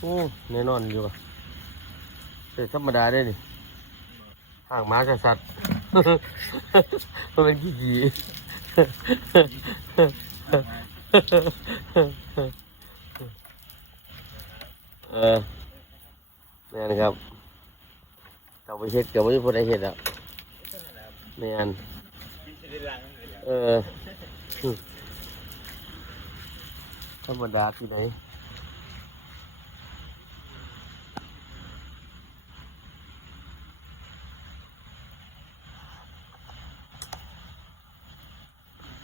โอ้แน่นอนอยู่เป็นธรรมดาได้นี่ห่างหมากับสัตว์มันเป็นขี้ขี้เออนี่นครับเก่าไปเฮ็ดเก่าไปพูดได้เฮ็ดแล้วนี่นเออธรรมดาที่ไหน